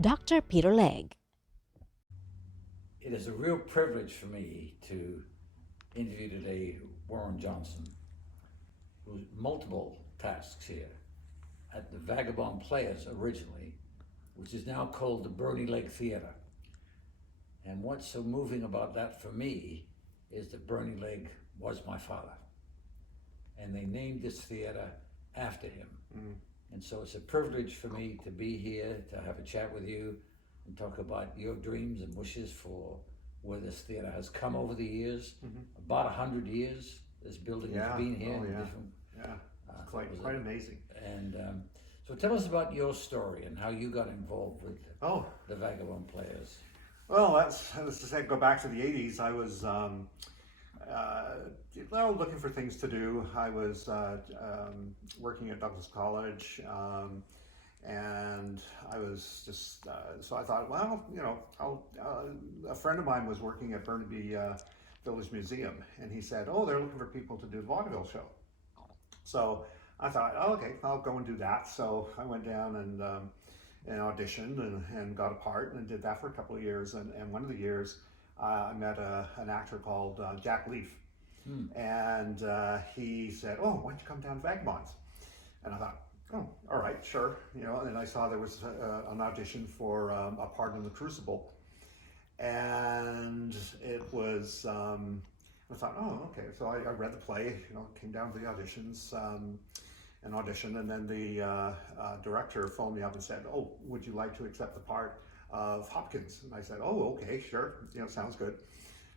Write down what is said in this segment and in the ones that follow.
Dr. Peter Legge. It is a real privilege for me to interview today Warren Johnson, who's multiple tasks here at the Vagabond Players originally, which is now called the Bernie Legge Theatre. And what's so moving about that for me is that Bernie Legge was my father. And they named this theatre after him. Mm. And so it's a privilege for me to be here, to have a chat with you and talk about your dreams and wishes for where this theatre has come over the years. Mm-hmm. About 100 years this building has been here. Quite amazing. And so tell us about your story and how you got involved with the Vagabond Players. Well, that's to say, go back to the 80s. I was looking for things to do. I was working at Douglas College, and I was just so I thought, well, a friend of mine was working at Burnaby Village Museum, and he said, oh, they're looking for people to do the vaudeville show. So I thought, oh, okay, I'll go and do that. So I went down and auditioned and got a part and did that for a couple of years. And one of the years, I met an actor called Jack Leaf. And he said, oh, why don't you come down to Vagabonds? And I thought, oh, all right, sure. And I saw there was an audition for a part in The Crucible. And it was, I thought, oh, okay. So I read the play, came down to the auditions and auditioned. And then the director phoned me up and said, oh, would you like to accept the part of Hopkins? And I said, oh, okay, sure. Sounds good.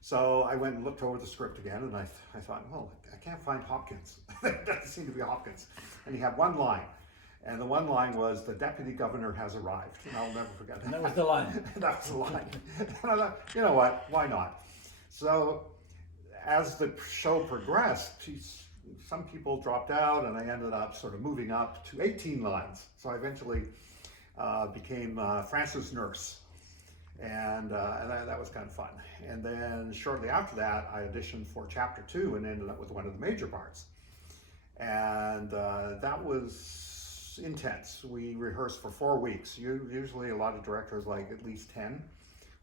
So I went and looked over the script again, and I thought, well, I can't find Hopkins. There doesn't seem to be Hopkins. And he had one line. And the one line was, the deputy governor has arrived. And I'll never forget that. And that was the line. That was the line. And I thought, you know what, why not? So as the show progressed, some people dropped out, and I ended up sort of moving up to 18 lines. So I eventually became Francis Nurse. And that was kind of fun. And then shortly after that, I auditioned for Chapter 2 and ended up with one of the major parts. And that was intense. We rehearsed for 4 weeks. Usually a lot of directors like at least 10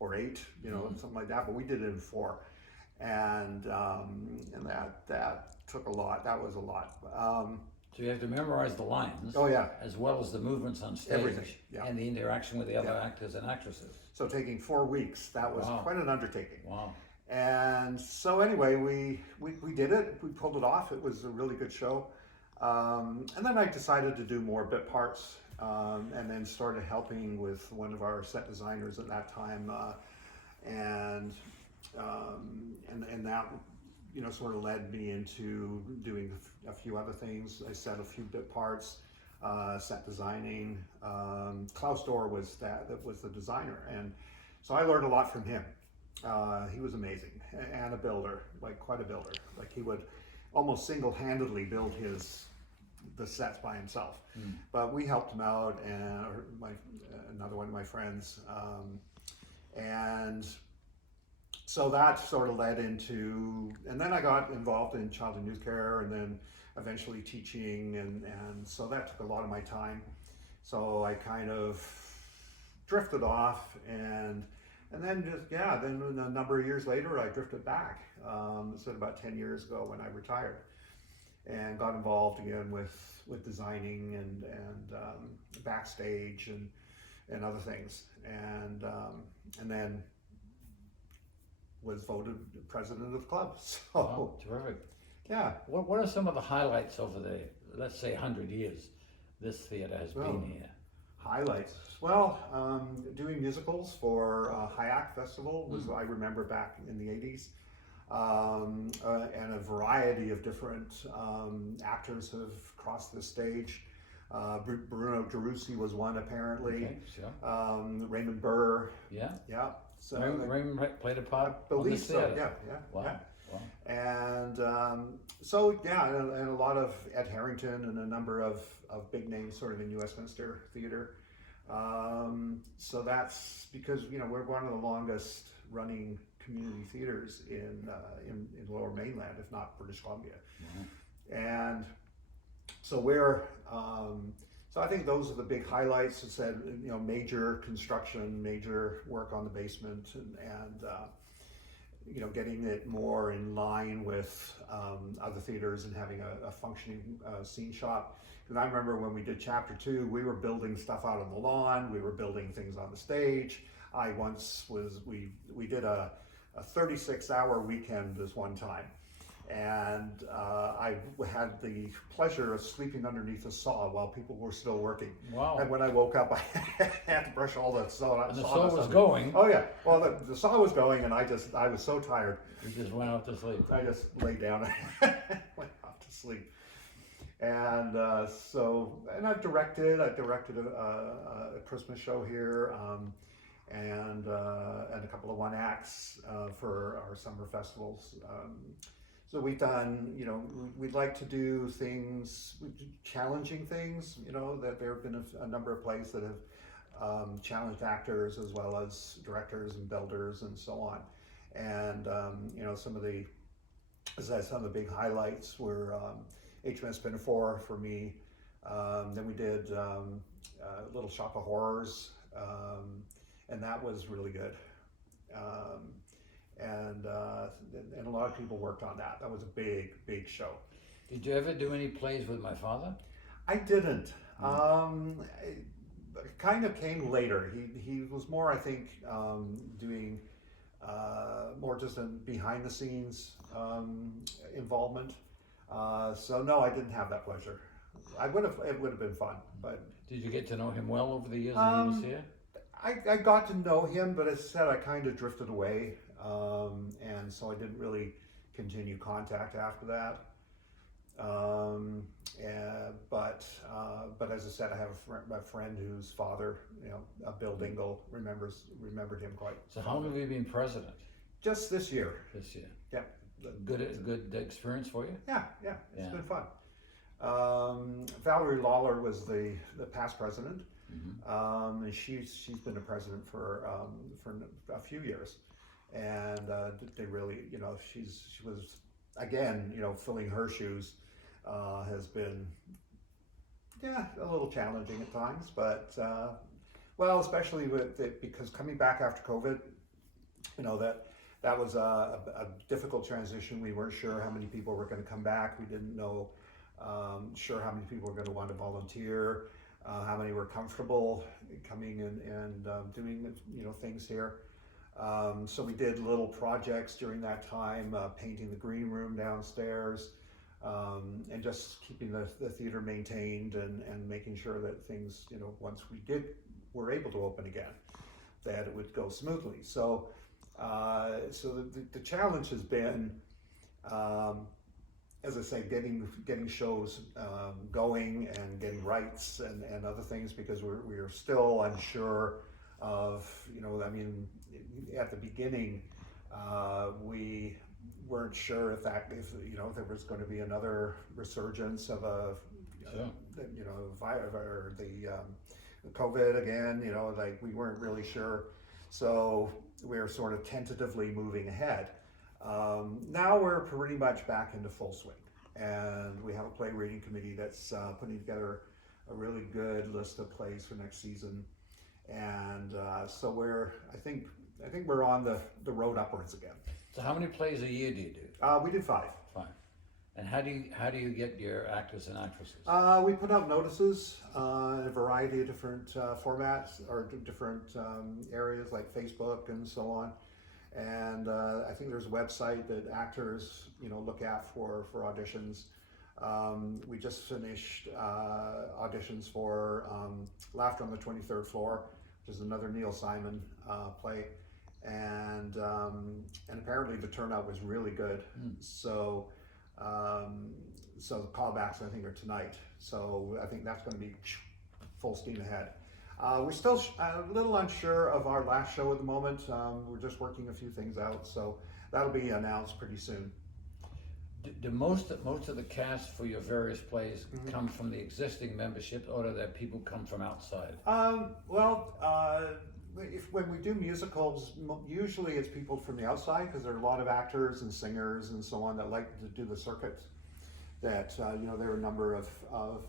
or 8, something like that, but we did it in 4. And that took a lot. That was a lot. So you have to memorize the lines. Oh yeah. As well as the movements on stage. Everything. Yeah. And the interaction with the other actors and actresses. So taking 4 weeks, that was quite an undertaking. Wow. And so anyway, we did it. We pulled it off. It was a really good show. And then I decided to do more bit parts, and then started helping with one of our set designers at that time, and that sort of led me into doing a few other things. I set a few bit parts, set designing. Klaus Dorr was that was the designer, and so I learned a lot from him. He was amazing, and a builder, like quite a builder. Like he would almost single-handedly build the sets by himself. But we helped him out, and another one of my friends, and so that sort of led into, and then I got involved in child and youth care, and then eventually teaching, and so that took a lot of my time. So I kind of drifted off, and then then a number of years later, I drifted back. So about 10 years ago when I retired, and got involved again with designing and backstage and other things, and then was voted president of the club. So wow, terrific. Yeah. What are some of the highlights over the, let's say, 100 years this theatre has been here? Highlights. Well, doing musicals for Hayak Festival was, I remember back in the 80s. And a variety of different actors have crossed the stage. Bruno Gerussi was one, apparently. Okay, sure. Raymond Burr. Yeah. Yeah. So Raymond played a part. I believe so. Yeah. Wow. Yeah. Wow. And and a lot of Ed Harrington and a number of big names sort of in Westminster Theatre. So that's because we're one of the longest running community theaters in Lower Mainland, if not British Columbia. And so So I think those are the big highlights. It said, you know, major construction, major work on the basement, and you know, getting it more in line with other theaters and having a functioning scene shop. Because I remember when we did Chapter 2, we were building stuff out on the lawn, we were building things on the stage. I once was, we did a 36-hour weekend this one time. And I had the pleasure of sleeping underneath a saw while people were still working. Wow. And when I woke up, I had to brush all the saw. And the saw was going. Oh yeah. Well, the saw was going, and I was so tired. You just went out to sleep. I just laid down and went off to sleep. And and I've directed a Christmas show here, and a couple of one acts for our summer festivals. So we've done, you know, we'd like to do things, challenging things, you know, that there have been a number of plays that have challenged actors as well as directors and builders and so on. And, you know, some of the big highlights were HMS Pinafore for me. Then we did Little Shop of Horrors, and that was really good. And a lot of people worked on that. That was a big show. Did you ever do any plays with my father? I didn't. It kind of came later. He was more, I think, doing more just a behind the scenes involvement. So no, I didn't have that pleasure. It would have been fun, but. Did you get to know him well over the years that he was here? I got to know him, but as I said, I kind of drifted away. And so I didn't really continue contact after that. But as I said, I have a friend whose father, you know, Bill Dingle, remembered him quite. So how long have you been president? Just this year. This year. Yeah. Good experience for you? Yeah. It's been fun. Valerie Lawler was the past president. Mm-hmm. And she's been a president for a few years. And they really, you know, she was, again, you know, filling her shoes has been, a little challenging at times, but well, especially with it, because coming back after COVID, you know, that was a difficult transition. We weren't sure how many people were going to come back. We didn't know sure how many people were going to want to volunteer, how many were comfortable coming and doing, you know, things here. So we did little projects during that time, painting the green room downstairs, and just keeping the theater maintained and making sure that things, you know, once were able to open again, that it would go smoothly. So, the challenge has been, as I say, getting shows going and getting rights and other things, because we are still unsure of, you know, I mean, at the beginning, we weren't sure if you know, there was going to be another resurgence of you know, or the COVID again, you know, like we weren't really sure. So we were sort of tentatively moving ahead. Now we're pretty much back into full swing, and we have a play reading committee that's putting together a really good list of plays for next season. And so I think we're on the road upwards again. So how many plays a year do you do? We did 5. 5. And how do you get your actors and actresses? We put out notices in a variety of different formats or different areas like Facebook and so on. And I think there's a website that actors, you know, look at for auditions. We just finished auditions for Laughter on the 23rd Floor, which is another Neil Simon play, and apparently the turnout was really good. So the callbacks, I think, are tonight. So I think that's going to be full steam ahead. We're still a little unsure of our last show at the moment. We're just working a few things out, so that'll be announced pretty soon. Do most of the cast for your various plays come from the existing membership, or do there people come from outside? When we do musicals, usually it's people from the outside, because there are a lot of actors and singers and so on that like to do the circuit. that there are a number of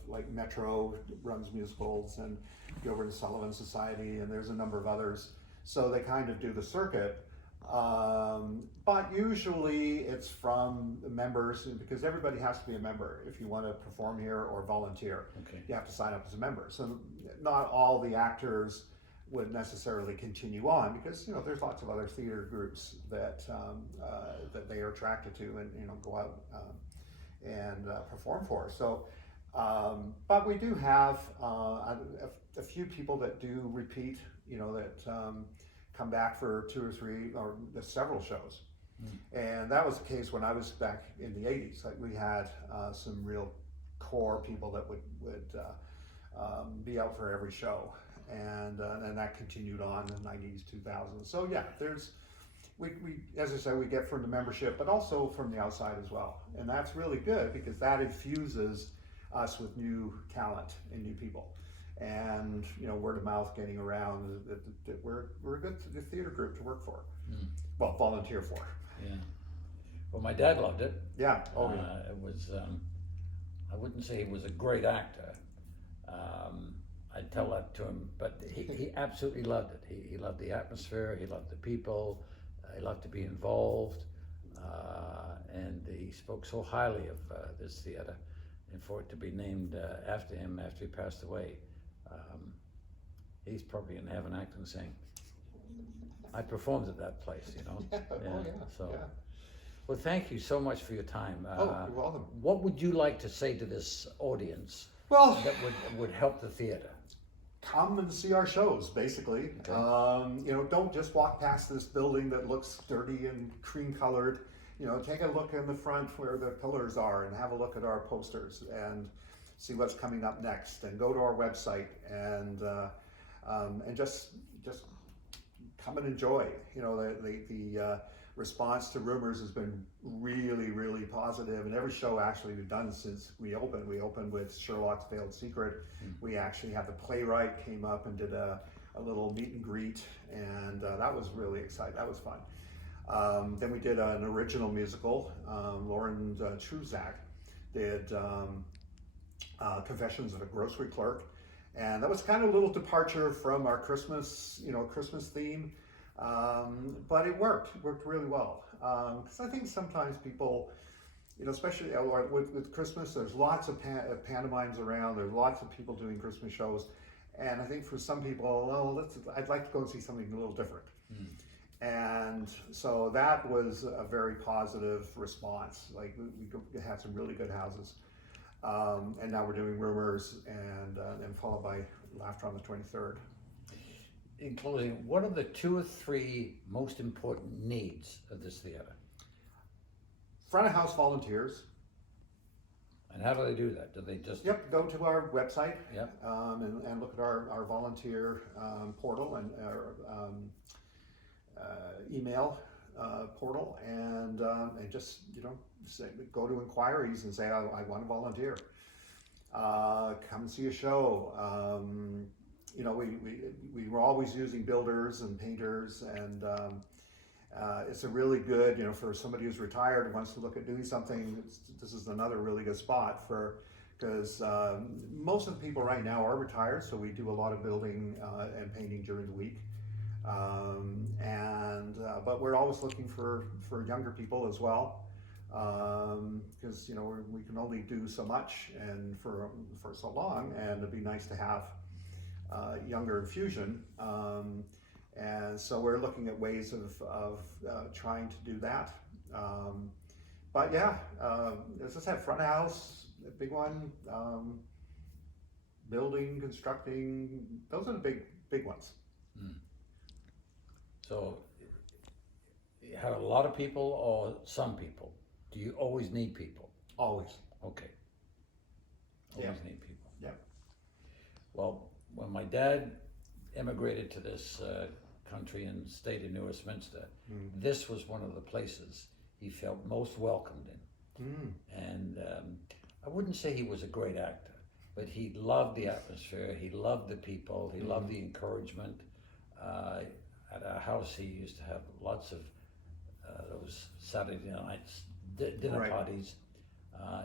like Metro runs musicals, and Gilbert and Sullivan Society, and there's a number of others. So they kind of do the circuit. But usually it's from members, because everybody has to be a member if you want to perform here or volunteer. Okay. You have to sign up as a member. So not all the actors would necessarily continue on, because there's lots of other theater groups that that they are attracted to and go out and perform for. So, but we do have a few people that do repeat. That come back for 2 or 3 or several shows. And that was the case when I was back in the 80s. Like, we had some real core people that would be out for every show, and that continued on in the 90s, 2000s. So yeah, we as I said, we get from the membership, but also from the outside as well, and that's really good, because that infuses us with new talent and new people. And word of mouth getting around that we're a good theater group to work for. Well, volunteer for. Yeah. Well, my dad loved it. Yeah. Oh, It was. I wouldn't say he was a great actor. I'd tell that to him, but he absolutely loved it. He loved the atmosphere. He loved the people. He loved to be involved, and he spoke so highly of this theater, and for it to be named after him after he passed away. He's probably in heaven acting, saying, I performed at that place, Yeah. So, yeah. well, thank you so much for your time. You're welcome. What would you like to say to this audience Well, that would help the theater? come and see our shows, basically. Okay. Don't just walk past this building that looks dirty and cream colored. Take a look in the front where the pillars are, and have a look at our posters and see what's coming up next, and go to our website and just come and enjoy. The response to Rumors has been really, really positive, and every show actually we've done since we opened with Sherlock's Veiled Secret. We actually had the playwright came up and did a little meet and greet, and that was really exciting. That was fun. Then we did an original musical. Lauren Truzak did Confessions of a Grocery Clerk, and that was kind of a little departure from our Christmas theme, but it worked really well, because I think sometimes people, especially with Christmas, there's lots of pantomimes around, there's lots of people doing Christmas shows, and I think for some people, I'd like to go and see something a little different. And so that was a very positive response. Like, we had some really good houses. And now we're doing Rumors, and followed by Laughter on the 23rd. In closing, what are the 2 or 3 most important needs of this theater? Front of house volunteers. And how do they do that? Do they just... Yep, go to our website. Yep. And look at our volunteer portal, and our email portal, and just go to inquiries and say, I want to volunteer. Come and see a show. We were always using builders and painters, and it's a really good, for somebody who's retired and wants to look at doing something. This is another really good spot because most of the people right now are retired, so we do a lot of building and painting during the week. But we're always looking for younger people as well, because we can only do so much and for so long, and it'd be nice to have younger infusion, and so we're looking at ways of trying to do that. But yeah, as I said, front of house, a big one, building, constructing, those are the big ones. So, you have a lot of people or some people? Do you always need people? Always. Okay. Always need people. Yeah. Well, when my dad immigrated to this country and stayed in New Westminster, this was one of the places he felt most welcomed in. And I wouldn't say he was a great actor, but he loved the atmosphere, he loved the people, he loved the encouragement. At our house, he used to have lots of those Saturday nights dinner Right. parties.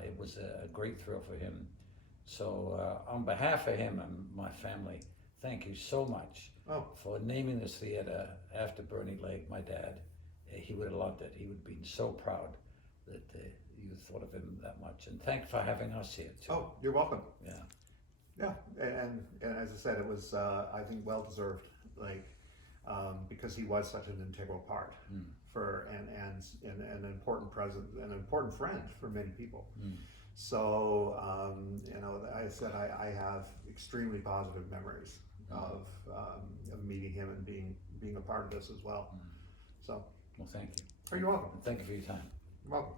It was a great thrill for him. So on behalf of him and my family, thank you so much for naming this theater after Bernie Legge, my dad. He would have loved it. He would have been so proud that you thought of him that much. And thanks for having us here too. Oh, you're welcome. Yeah. Yeah, and as I said, it was I think well deserved, like because he was such an integral part for and an important present, an important friend for many people. So you know, I said I have extremely positive memories of meeting him and being a part of this as well. So, Well, thank you. You're welcome. Thank you for your time. You're welcome.